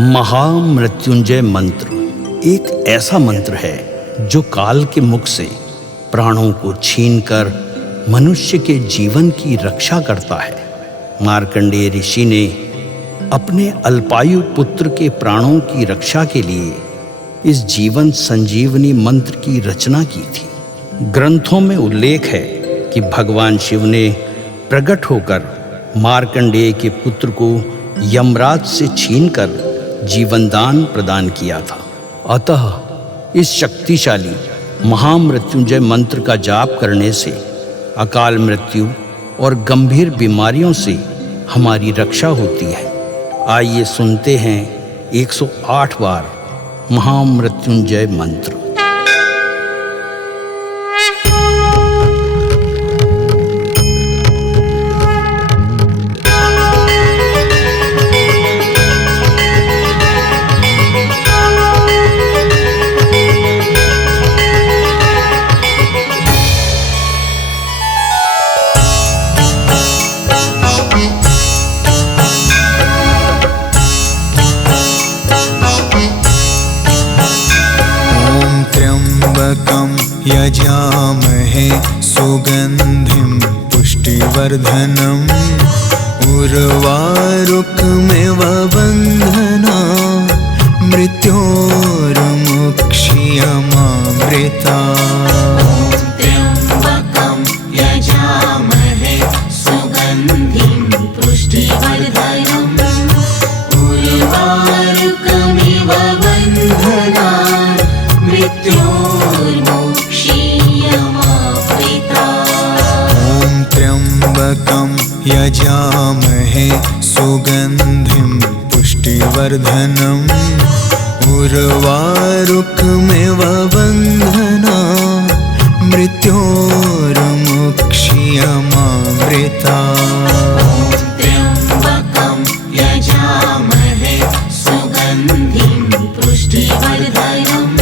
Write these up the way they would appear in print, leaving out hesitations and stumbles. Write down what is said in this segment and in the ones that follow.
महामृत्युंजय मंत्र एक ऐसा मंत्र है जो काल के मुख से प्राणों को छीनकर मनुष्य के जीवन की रक्षा करता है। मार्कंडेय ऋषि ने अपने अल्पायु पुत्र के प्राणों की रक्षा के लिए इस जीवन संजीवनी मंत्र की रचना की थी। ग्रंथों में उल्लेख है कि भगवान शिव ने प्रकट होकर मार्कंडेय के पुत्र को यमराज से छीनकर जीवनदान प्रदान किया था। अतः इस शक्तिशाली महामृत्युंजय मंत्र का जाप करने से अकाल मृत्यु और गंभीर बीमारियों से हमारी रक्षा होती है। आइए सुनते हैं 108 बार महामृत्युंजय मंत्र। यजामहे सुगंधिं पुष्टिवर्धनम् उर्वारुकमिव बन्धना मृत्योर्मुक्षीयमामृता। त्र्यम्बकं यजामहे सुगन्धिं पुष्टिवर्धनम् उर्वारुकमिव बन्धना त्र्यम्बकं यजामहे सुगन्धिं पुष्टिवर्धनम् उर्वारुकमिव बन्धना मृत्योर्मुक्षीयमामृता। त्र्यम्बकं यजामहे सुगन्धिं पुष्टिवर्धनम्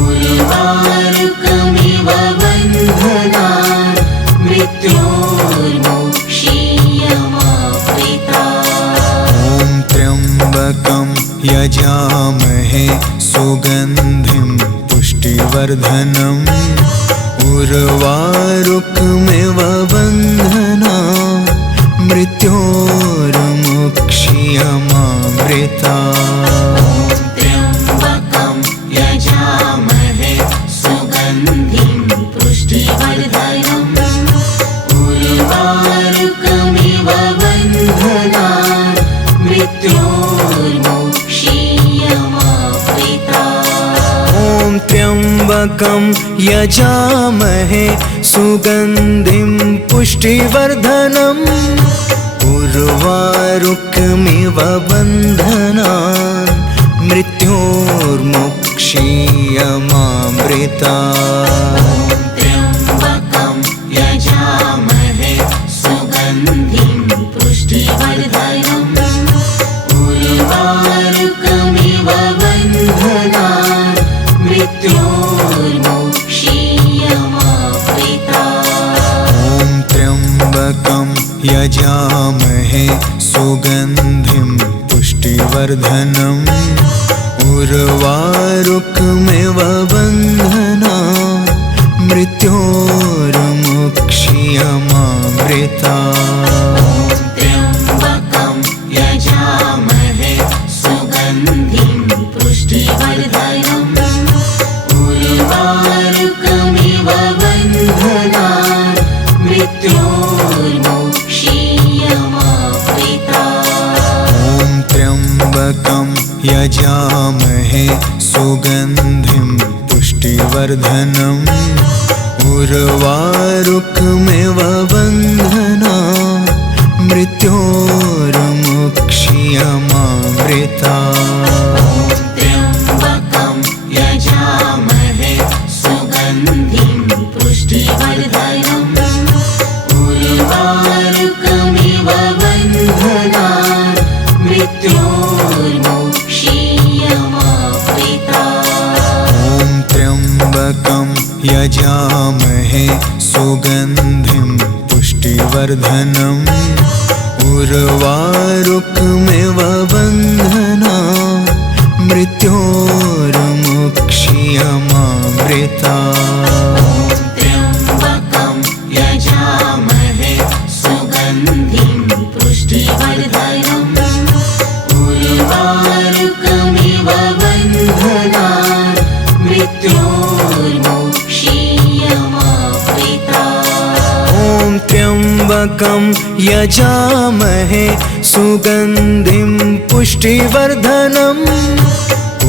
उर्वारुकमिव बन्धना मृत्योर्मुक्षीयमामृता। त्र्यम्बकं यजामहे सुगन्धिं पुष्टिवर्धनम् उर्वारुकमिव बन्धना मृत्योर्मुक्षीयमामृता। त्र्यम्बकं यजामहे सुगन्धिं पुष्टिवर्धनम् उर्वारुकमिव बन्धना मृत्योर्मुक्षीयमामृता। त्र्यम्बकं यजामहे सुगन्धिं पुष्टिवर्धनम् उर्वारुकमिव बन्धना मृत्योर्मुक्षीयमामृता। त्र्यम्बकं यजामहे सुगन्धिं पुष्टिवर्धनम् उर्वारुकमिव बन्धना मृत्योर्मुक्षीयमामृता। त्र्यम्बकं यजामहे सुगन्धिं पुष्टिवर्धनम् उर्वारुकमिव बन्धना मृत्योर्मुक्षीयमामृता। त्र्यम्बकं यजामहे सुगन्धिं पुष्टिवर्धनम् उर्वारुकमिव बन्धना मृत्योर्मुक्षीयमामृता। त्र्यम्बकं यजामहे सुगन्धिं पुष्टिवर्धनम् उर्वारुकमिव बन्धना मृत्योर्मुक्षीयमामृता। त्र्यम्बकं यजामहे सुगन्धिं पुष्टिवर्धनम् उर्वारुकमिव बन्धना मृत्योर्मुक्षीयमामृता। त्र्यम्बकं यजामहे सुगन्धिं पुष्टिवर्धनम् उर्वारुकमिव बन्धना मृत्योर्मुक्षीयमामृता त्र्यम्बकं यजामहे सुगन्धिं पुष्टिवर्धनम् उर्वारुकमिव बन्धनान् मृत्योर्मुक्षीयमामृता ॐ त्र्यम्बकं यजामहे सुगन्धिं पुष्टिवर्धनम्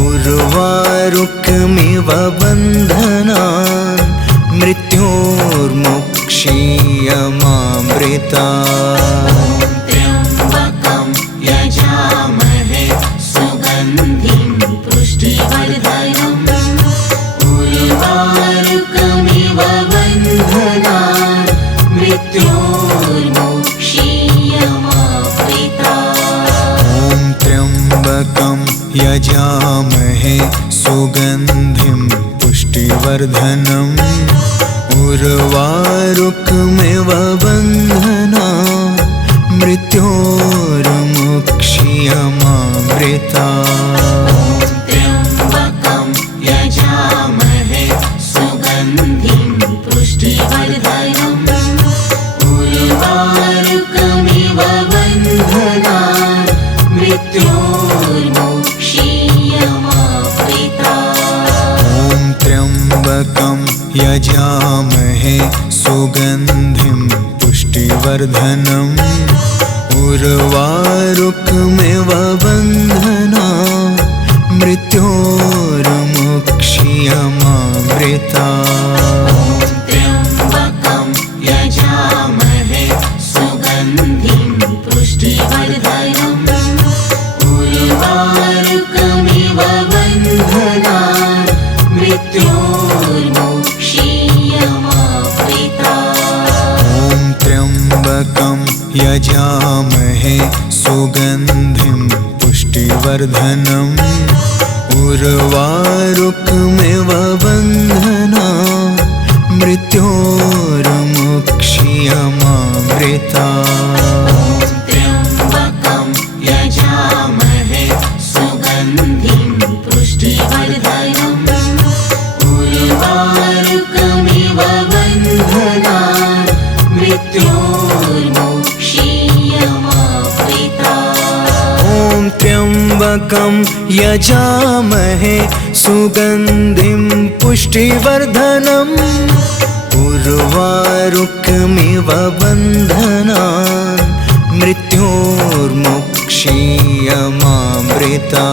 उर्वारुकमिव बन्धनान् मृत्योर्मुक्षीयमामृता त्र्यम्बकं यजामहे सुगन्धिं पुष्टिवर्धनम् उर्वारुकमिव बन्धनान् मृत्योर्मुक्षीयमामृता ॐ त्र्यम्बकं यजामहे सुगन्धिं पुष्टिवर्धनम् उर्वारुकमिव बन्धनान् मृत्योर्मुक्षीयमामृता त्र्यम्बकं यजामहे सुगन्धिं पुष्टिवर्धनम् उर्वारुकमिव बन्धनान् मृत्योर्मुक्षीयमामृता ॐ त्र्यम्बकं यजामहे सुगन्धिं पुष्टिवर्धनम् उर्वारुकमिव बन्धनान् मृत्योर्मुक्षीयमामृता त्र्यम्बकं यजामहे सुगन्धिं पुष्टिवर्धनम् उर्वारुकमिव बन्धनान् मृत्योर्मुक्षीयमामृता ॐ त्र्यम्बकं यजामहे सुगन्धिं पुष्टिवर्धनम् उर्वारुकमिव बन्धनान् मृत्योर्मुक्षीयमामृता त्र्यम्बकं यजामहे सुगन्धिं पुष्टिवर्धनम् उर्वारुकमिव बन्धनान् मृत्योर्मुक्षीयमामृता ॐ त्र्यम्बकं यजामहे सुगन्धिं पुष्टिवर्धनम् उर्वारुकमिव बन्धनान् मृत्योर्मुक्षीयमामृता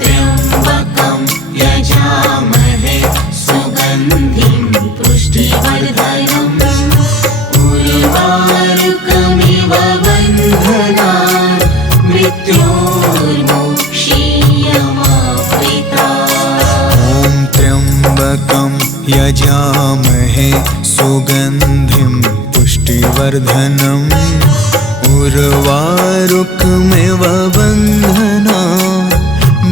त्र्यम्बकं यजामहे सुगन्धिं पुष्टिवर्धनम् उर्वारुकमिव बन्धनान् मृत्योर्मुक्षीयमामृता ॐ त्र्यम्बकं यजामहे सुगन्धिं पुष्टिवर्धनम् उर्वारुकमिव बन्धनान्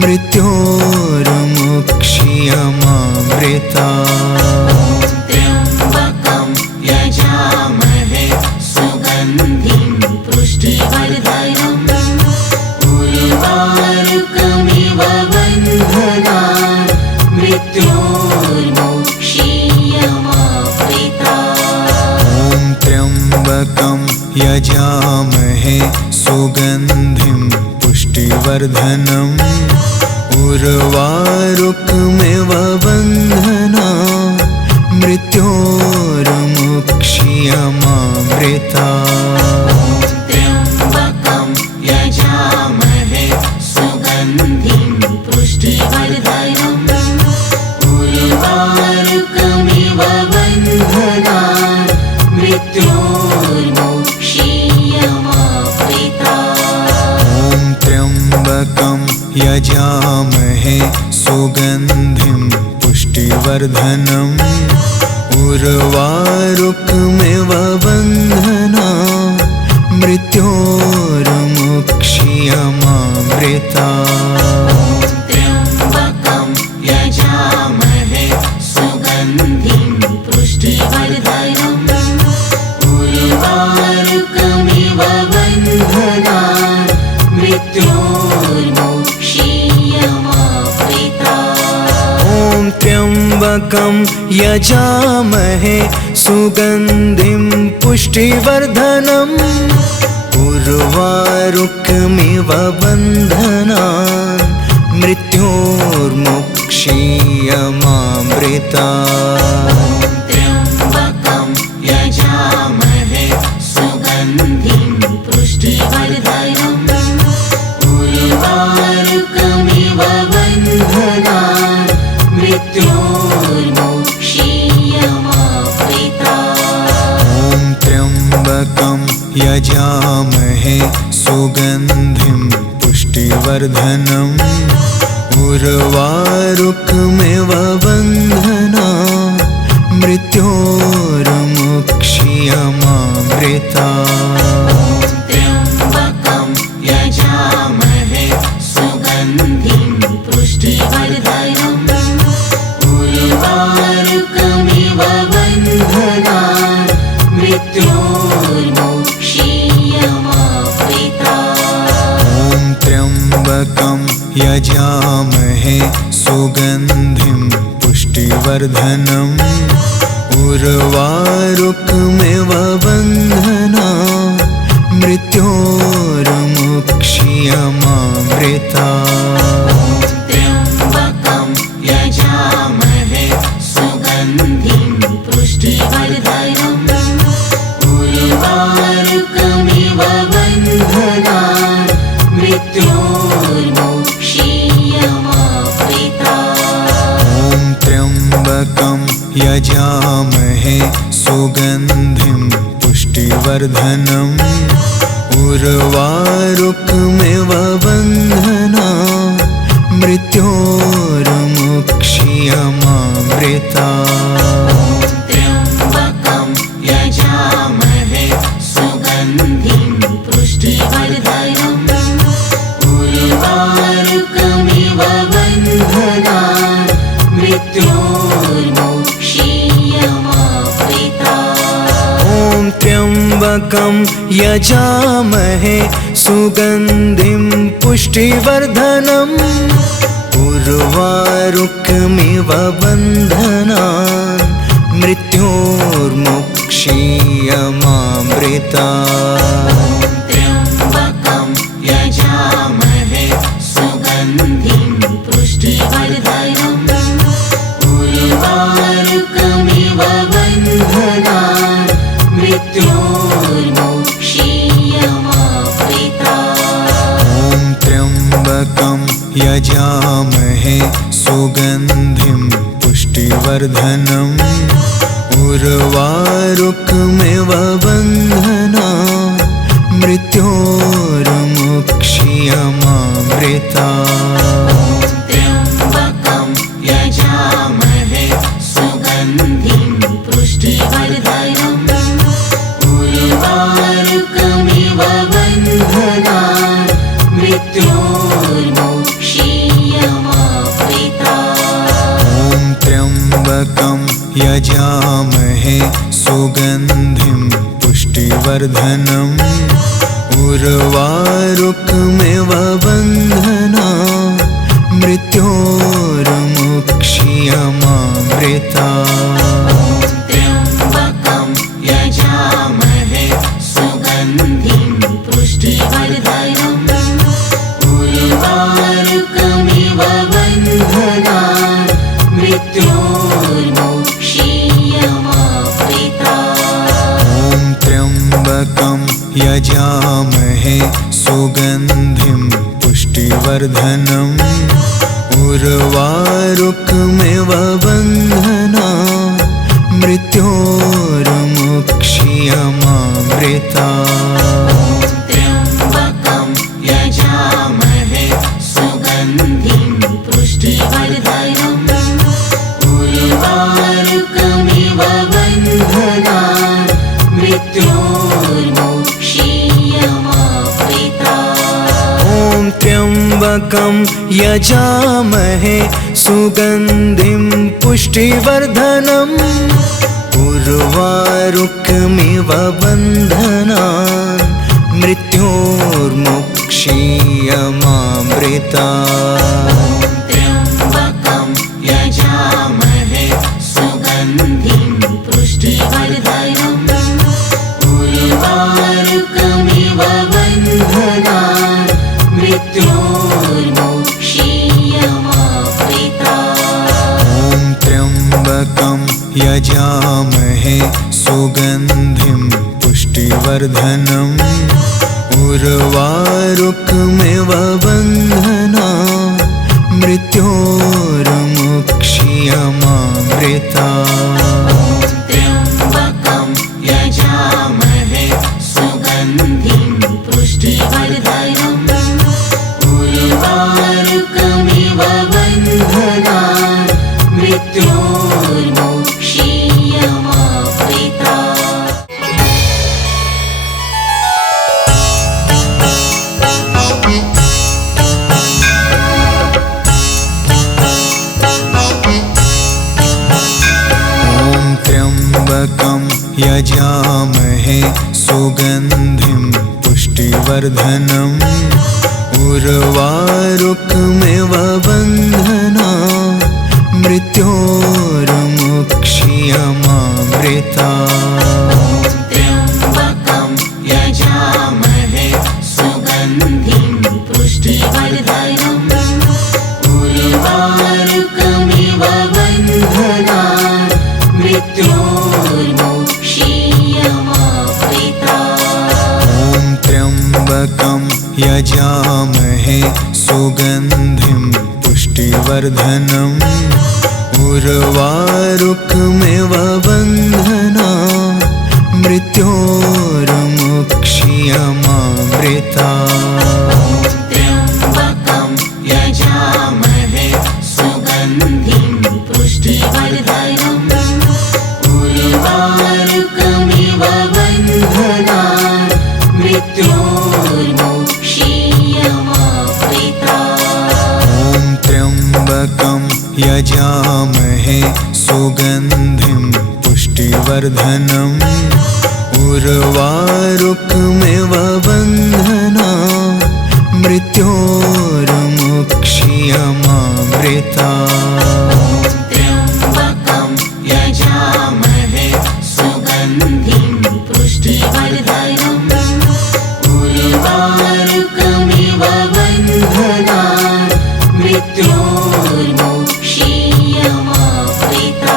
मृत्योर्मुक्षीयमामृता त्र्यम्बकं यजामहे सुगन्धिं पुष्टिवर्धनम् उर्वारुकमिव बन्धनान् मृत्योर्मुक्षीयमामृता ॐ त्र्यम्बकं यजामहे सुगन्धिं पुष्टिवर्धनम् उर्वारुकमिव बन्धनान् मृत्योर्मुक्षीयमामृता त्र्यम्बकं यजामहे सुगन्धिं पुष्टिवर्धनम् उर्वारुकमिव बन्धनान् मृत्योर्मुक्षीयमामृता ॐ त्र्यम्बकं यजामहे सुगन्धिं पुष्टिवर्धनम् उर्वारुकमिव बन्धनान् मृत्योर्मुक्षीयमामृता त्र्यम्बकं यजामहे सुगन्धिं पुष्टिवर्धनम् उर्वारुकमिव बन्धनान् मृत्योर्मुक्षीयमामृता त्र्यम्बकं यजामहे सुगन्धिं पुष्टिवर्धनम् उर्वारुकमिव बन्धनान् मृत्योर्मुक्षीयमामृतात्। त्र्यम्बकं यजामहे सुगन्धिं पुष्टिवर्धनम् उर्वारुकमिव बन्धनान् मृत्योर्मुक्षीयमामृतात्। ॐ त्र्यम्बकं यजामहे सुगन्धिं पुष्टिवर्धनम् उर्वारुकमिव बन्धनान् मृत्योर्मुक्षीयमामृतात्। त्र्यम्बकं यजामहे सुगन्धिं पुष्टिवर्धनम् उर्वारुकमिव बन्धनान् मृत्योर्मुक्षीयमामृतात्। ॐ त्र्यम्बकं यजामहे सुगन्धिं पुष्टिवर्धनम् उर्वारुकमिव बन्धनान् मृत्योर्मुक्षीयमामृतात्। त्र्यम्बकं यजामहे सुगन्धिं पुष्टिवर्धनम् उर्वारुकमिव बन्धनान् मृत्योर्मुक्षीयमामृतात्। ॐ त्र्यम्बकं यजामहे सुगन्धिं पुष्टिवर्धनम् उर्वारुकमिव बन्धनान् मृत्योर्मुक्षीयमामृतात्। त्र्यम्बकं यजामहे सुगन्धिं पुष्टिवर्धनम् उर्वारुकमिव बन्धनान् मृत्योर्मुक्षीयमामृतात्। ॐ त्र्यम्बकं यजामहे सुगन्धिं पुष्टिवर्धनम् उर्वारुकमिव बन्धनान् मृत्योर्मुक्षीयमामृतात्। त्र्यम्बकं यजामहे सुगन्धिं पुष्टिवर्धनम् उर्वारुकमिव बन्धनान् मृत्योर्मुक्षीयमामृतात्। ॐ त्र्यम्बकं यजामहे सुगन्धिं पुष्टिवर्धनम् उर्वारुकमिव बन्धनान् मृत्योर्मुक्षीयमामृतात्। त्र्यम्बकं यजामहे सुगन्धिं पुष्टिवर्धनम् उर्वारुकमिव बन्धनान् मृत्योर्मुक्षीयमामृतात्। ॐ त्र्यम्बकं यजामहे सुगन्धिं पुष्टिवर्धनम् उर्वारुकमिव बन्धनान् मृत्योर्मुक्षीयमामृतात्। त्र्यम्बकं यजामहे सुगन्धिं पुष्टिवर्धनम् उर्वारुकमिव बन्धनान् मृत्योर्मुक्षीयमामृतात्। ॐ त्र्यम्बकं यजामहे सुगन्धिं पुष्टिवर्धनम् उर्वारुकमिव बन्धनान् मृत्योर्मुक्षीयमामृतात्। त्र्यम्बकं यजामहे सुगन्धिं पुष्टिवर्धनम् उर्वारुकमिव बन्धनान् मृत्योर्मुक्षीयमामृतात्। ॐ त्र्यम्बकं यजामहे सुगन्धिं पुष्टिवर्धनम् उर्वारुकमिव बन्धनान् मृत्योर्मुक्षीयमामृतात्। त्र्यम्बकं यजामहे उर्वारुकमिव बन्धनान् मृत्योर्मुक्ष्यमामृता त्र्यम्बकं यजामहे सुगन्धिं पुष्टिवर्धनम् उर्वारुकमिव बन्धनान् मृत्योर्मुक्ष्यमामृता। त्र्यम्बकं यजामहे सुगन्धिं पुष्टिवर्धनम् उर्वारुकमिव बन्धनान् मृत्योर्मुक्ष्यमामृता त्र्यम्बकं यजामहे सुगन्धिं पुष्टिवर्धनम् उर्वारुकमिव बन्धनान् मृत्योर्मुक्ष्यमामृता। त्र्यम्बकं यजामहे सुगन्धिं पुष्टिवर्धनम् उर्वारुकमिव बन्धनान् मृत्योर्मुक्ष्यमामृता। त्र्यम्बकं यजामहे सुगन्धिं पुष्टिवर्धनम् उर्वारुकमिव बन्धनान् मृत्योर्मुक्ष्यमामृता। त्र्यम्बकं यजामहे सुगन्धिं पुष्टिवर्धनम् उर्वारुकमिव बन्धनान् मृत्योर्मुक्ष्यमामृता।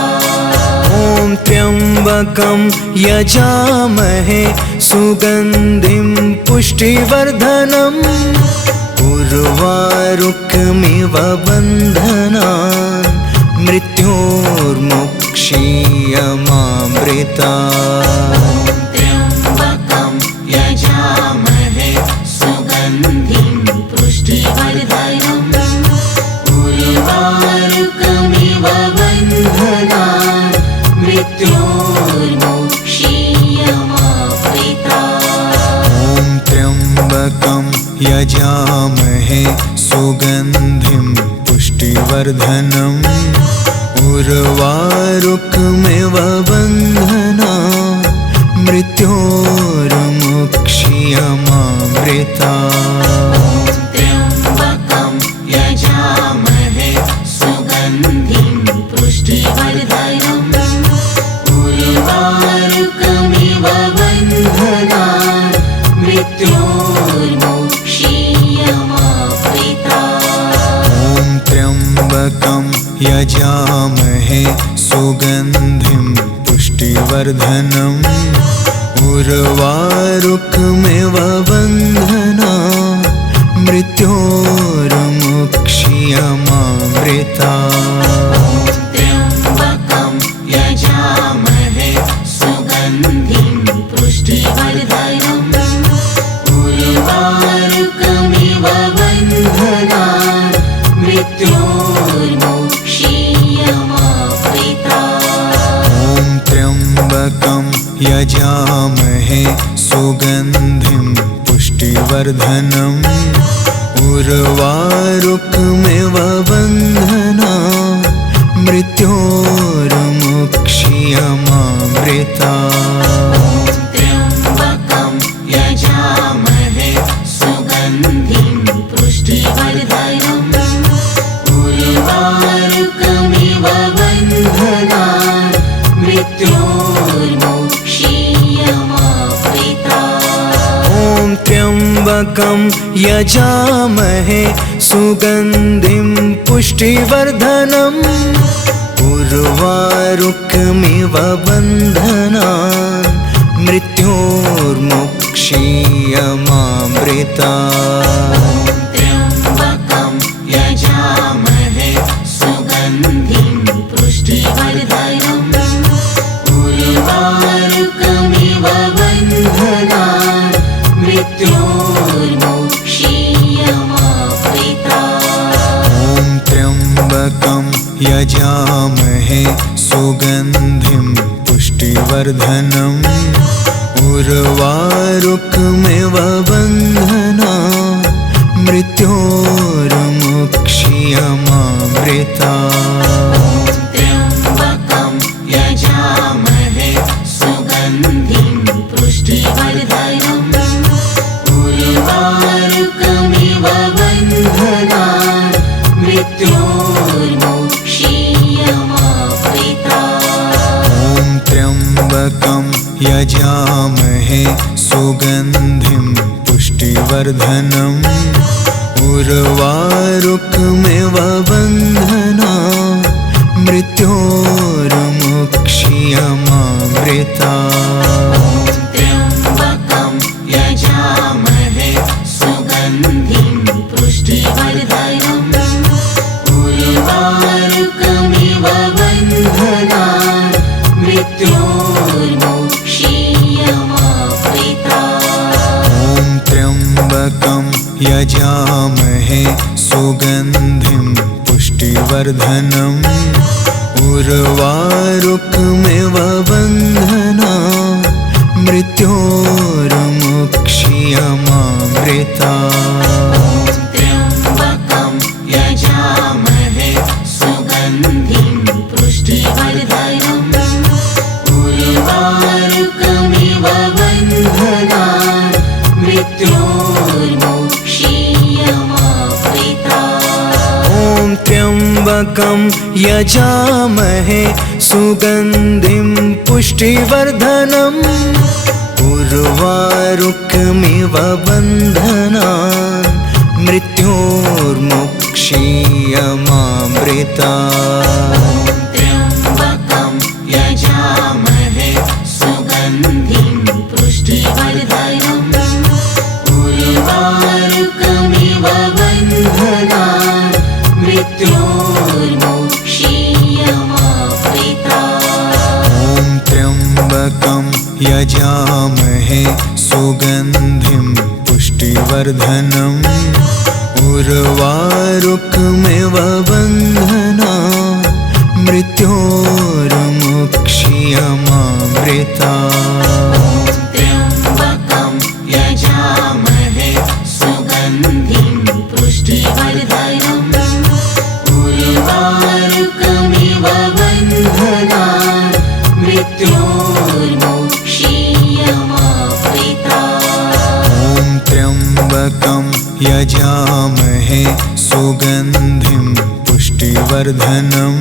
त्र्यम्बकं यजामहे सुगन्धिं पुष्टिवर्धनम् उर्वारुकमिव बन्धनान् मृत्योर्मुक्ष्यमामृता। त्र्यम्बकं यजामहे सुगन्धिं पुष्टिवर्धनम् उर्वारुकमिव बन्धनान् मृत्योर्मुक्ष्यमामृता। त्र्यम्बकं यजामहे सुगन्धिं पुष्टिवर्धनम् उर्वारुकमिव बन्धनान् मृत्योर्मुक्ष्यमामृता। त्र्यम्बकं यजामहे सुगन्धिं पुष्टिवर्धनम् उर्वारुकमिव बन्धनान् मृत्योर्मुक्ष्यमामृता। त्र्यम्बकं यजामहे सुगन्धिं पुष्टिवर्धनम् उर्वारुकमिव बन्धनान् मृत्योर्मुक्ष्यमामृता। त्र्यम्बकं यजामहे सुगन्धिं पुष्टिवर्धनम् उर्वारुकमिव बन्धनान् मृत्योर्मुक्ष्यमामृता। त्र्यम्बकं यजामहे सुगन्धिं पुष्टिवर्धनम् उर्वारुकमिव बन्धनान् मृत्योर्मुक्ष्यमामृता। त्र्यम्बकं यजामहे सुगन्धिं पुष्टिवर्धनम् उर्वारुकमिव बन्धनान् मृत्योर्मुक्ष्यमामृता। त्र्यम्बकं यजामहे सुगन्धिं पुष्टिवर्धनम् उर्वारुकमिव बन्धनान् मृत्योर्मुक्ष्यमामृता। त्र्यम्बकं यजामहे सुगन्धिं पुष्टिवर्धनम् उर्वारुकमिव बन्धनान् मृत्योर्मुक्ष्यमामृता। त्र्यम्बकं यजामहे सुगन्धिं पुष्टिवर्धनम् उर्वारुकमिव बन्धनान् मृत्योर्मोक्षीयमाप्रितात्। ॐ त्र्यम्बकं यजामहे सुगन्धिं पुष्टिवर्धनम् उर्वारुकमिव बन्धनान् मृत्योर्मोक्षीयमामृतात्। त्र्यम्बकं यजामहे सुगन्धिं पुष्टिवर्धनम् उर्वारुकमिव बन्धनान् मृत्योर्मोक्षीयमाप्रितात्। ॐ त्र्यम्बकं यजामहे सुगन्धिं पुष्टिवर्धनम् उर्वारुकमिव बन्धनान् मृत्योर्मोक्षीयमामृतात्। त्र्यम्बकं यजामहे सुगन्धिं पुष्टिवर्धनम् उर्वारुकमिव बन्धनान् मृत्योर्मोक्षीयमाप्रितात्। ॐ त्र्यम्बकं यजामहे सुगन्धिं पुष्टिवर्धनम् उर्वारुकमिव बन्धनान् मृत्योर्मोक्षीयमामृतात्। त्र्यम्बकं यजामहे सुगन्धिं पुष्टिवर्धनम् उर्वारुकमिव बन्धनान् मृत्योर्मोक्षीयमाप्रितात्। ॐ त्र्यम्बकं यजामहे सुगन्धिं पुष्टिवर्धनम् उर्वारुकमिव बन्धनान् मृत्योर्मोक्षीयमामृतात्। त्र्यम्बकं यजामहे सुगन्धिं पुष्टिवर्धनम् उर्वारुकमिव बन्धनान् मृत्योर्मोक्षीयमाप्रितात्। ॐ त्र्यम्बकं यजामहे सुगन्धिं पुष्टिवर्धनम् उर्वारुकमिव बन्धनान् मृत्योर्मोक्षीयमामृतात्। त्र्यम्बकं यजामहे सुगन्धिं पुष्टिवर्धनम् उर्वारुकमिव बन्धनान् मृत्योर्मोक्षीयमाप्रितात्। ॐ त्र्यम्बकं यजामहे सुगन्धिं पुष्टिवर्धनम्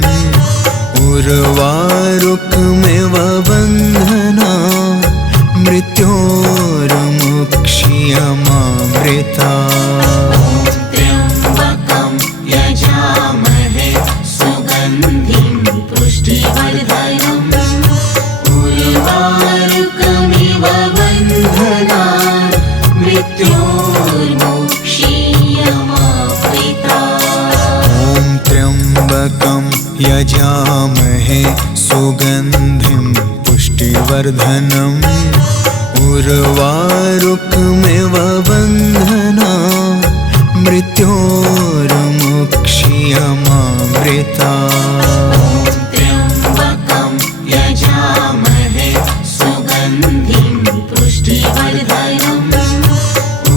उर्वारुकमिव बन्धनान् मृत्योर्मोक्षीयमामृतात्। त्र्यम्बकं यजामहे सुगन्धिं पुष्टिवर्धनम् उर्वारुकमिव बन्धनान् मृत्योर्मोक्षीयमाप्रितात्। ॐ त्र्यम्बकं यजामहे सुगन्धिं पुष्टिवर्धनम् उर्वारुकमिव बन्धनान् मृत्योर्मोक्षीयमामृतात्। त्र्यम्बकं यजामहे सुगन्धिं पुष्टिवर्धनम्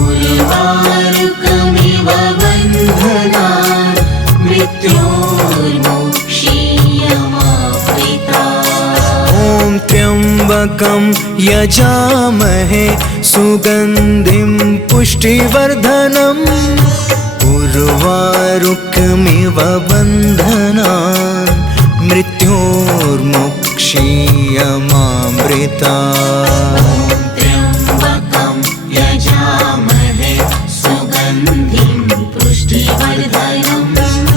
उर्वारुकमिव बन्धनान् मृत्योर्मोक्षीयमाप्रितात्। ॐ त्र्यम्बकं यजामहे सुगन्धिं पुष्टिवर्धनम् उर्वारुकमिव बन्धनान् मृत्योर्मोक्षीयमामृतात्। त्र्यम्बकं यजामहे सुगन्धिं पुष्टिवर्धनम्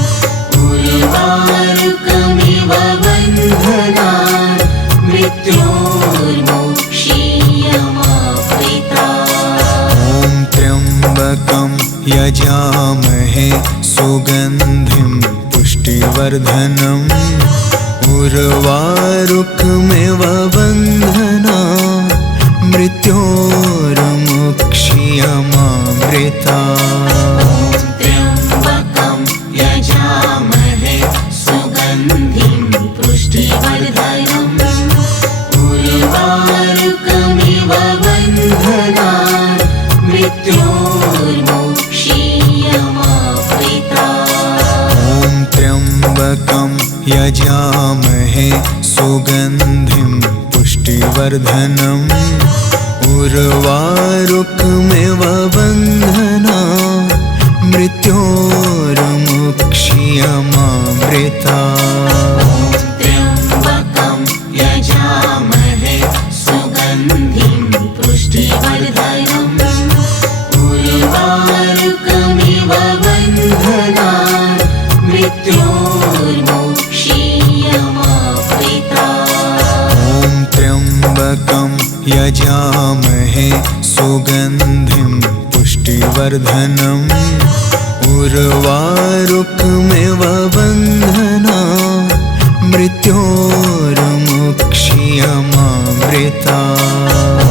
उर्वारुकमिव बन्धनान् मृत्योर्मोक्षीयमाप्रितात्। ॐ त्र्यम्बकं त्र्यम्बकं यजामहे सुगन्धिं पुष्टिवर्धनम् उर्वारुकमिव बन्धनान् मृत्योर्मुक्ष्यमामृतात्। त्र्यम्बकं यजामहे सुगन्धिं पुष्टिवर्धनम् उर्वारुकमिव बन्धनान् मृत्योर्मुक्ष्यमामृतात्। ॐ त्र्यम्बकं यजामहे सुगन्धिं पुष्टिवर्धनम् उर्वारुकमिव बन्धनान् मृत्योर्मुक्ष्यमामृतात्। त्र्यम्बकं यजामहे सुगन्धिं पुष्टिवर्धनम् उर्वारुकमिव बन्धनान् मृत्योर्मुक्ष्यमामृतात्। ॐ त्र्यम्बकं यजामहे सुगन्धिं पुष्टिवर्धनम् उर्वारुकमिव बन्धनान् मृत्योर्मुक्ष्यमामृतात्।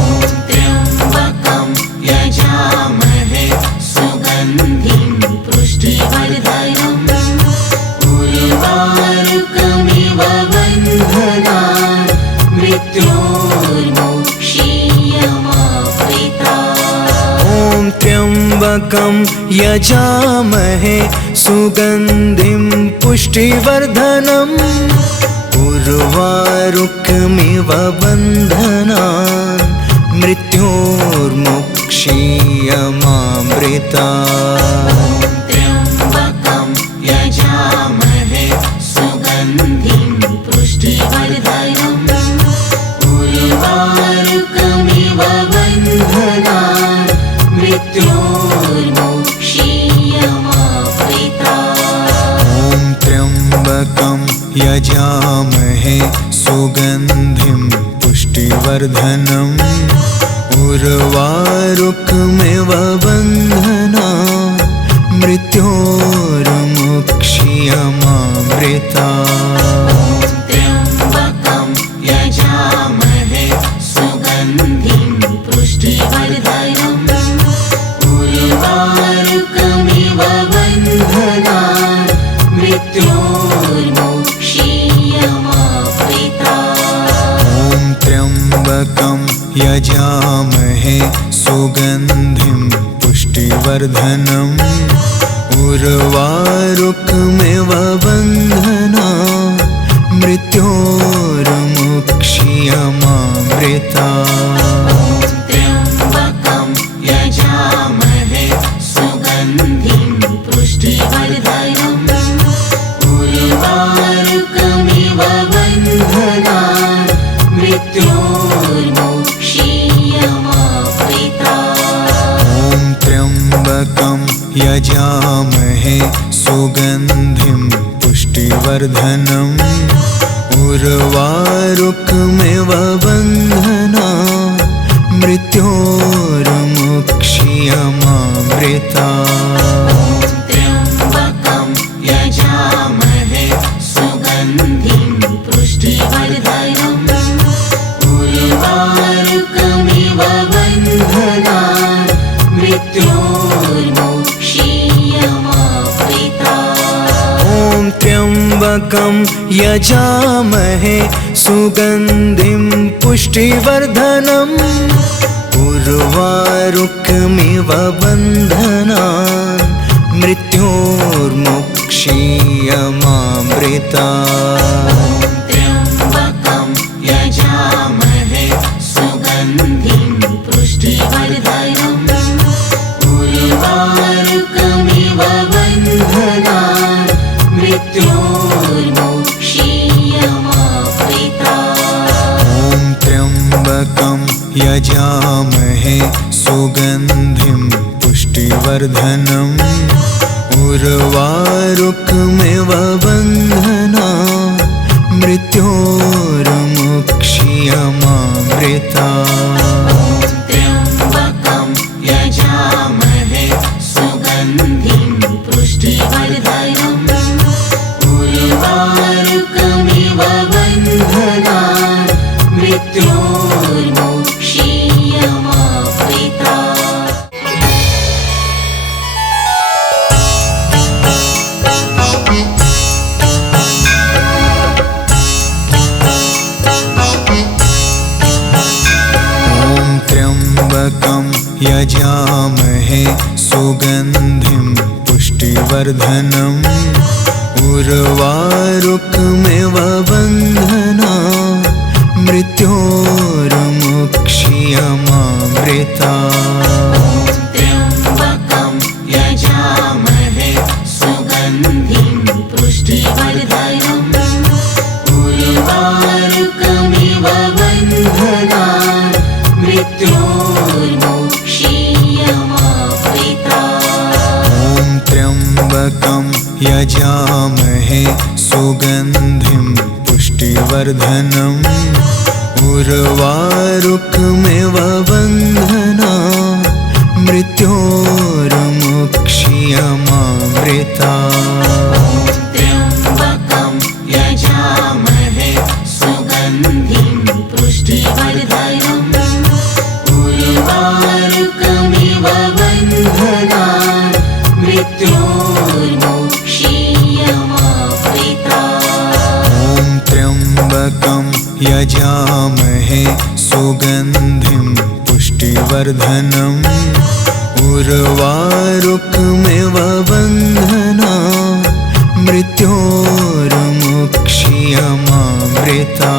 त्र्यम्बकं यजामहे सुगन्धिं पुष्टिवर्धनम् उर्वारुकमिव बन्धनान् मृत्योर्मुक्ष्यमामृतात्। ॐ त्र्यम्बकं यजामहे सुगन्धिं पुष्टिवर्धनम् उर्वारुकमिव बन्धनान् मृत्योर्मुक्ष्यमामृतात्। त्र्यम्बकं यजामहे सुगन्धिं पुष्टिवर्धनम् उर्वारुकमिव बन्धनान् मृत्योर्मुक्ष्यमामृतात्। ॐ त्र्यम्बकं यजामहे सुगन्धिं पुष्टिवर्धनम् उर्वारुकमिव बन्धनान् मृत्योर्मुक्ष्यमामृतात्। त्र्यम्बकं यजामहे सुगन्धिं पुष्टिवर्धनम् उर्वारुकमिव बन्धनान् मृत्योर्मुक्ष्यमामृतात्। ॐ त्र्यम्बकं यजामहे सुगन्धिं पुष्टिवर्धनम् उर्वारुकमिव बन्धनान् मृत्योर्मुक्ष्यमामृतात्। त्र्यम्बकं यजामहे सुगन्धिं पुष्टिवर्धनम् उर्वारुकमिव बन्धनान् मृत्योर्मुक्ष्यमामृतात्। ॐ त्र्यम्बकं यजामहे सुगन्धिं पुष्टिवर्धनम् उर्वारुकमिव बन्धनान् मृत्योर्मुक्ष्यमामृतात्। त्र्यम्बकं यजामहे सुगन्धिं पुष्टिवर्धनम् उर्वारुकमिव बन्धनान् मृत्योर्मुक्ष्यमामृतात्। ॐ त्र्यम्बकं यजामहे सुगन्धिं पुष्टिवर्धनम् उर्वारुकमिव बन्धनान् मृत्योर्मुक्ष्यमामृतात्। त्र्यम्बकं यजामहे सुगन्धिं पुष्टिवर्धनम् उर्वारुकमिव बन्धनान् मृत्योर्मुक्ष्यमामृतात्। ॐ त्र्यम्बकं यजामहे सुगन्धिं पुष्टिवर्धनम् उर्वारुकमिव बन्धनान् मृत्योर्मुक्ष्यमामृतात्। त्र्यम्बकं यजामहे सुगन्धिं पुष्टिवर्धनम् उर्वारुकमिव बन्धना मृत्योर्मुक्षीयमामृता त्र्यम्बकं यजामहे सुगन्धिं पुष्टिवर्धनम् उर्वारुकमिव बन्धनान् मृत्योर्मुक्षीयमामृता ॐ त्र्यम्बकं यजामहे सुगन्धिं पुष्टिवर्धनम् उर्वारुकमिव बन्धना मृत्योर्मुक्षीयमामृता त्र्यम्बकं यजामहे सुगन्धिं पुष्टिवर्धनम् उर्वारुकमिव बन्धनान् मृत्योर्मुक्षीयमामृता ॐ त्र्यम्बकं यजामहे सुगन्धिं पुष्टिवर्धनम् उर्वारुकमिव बन्धना मृत्योर्मुक्षीयमामृता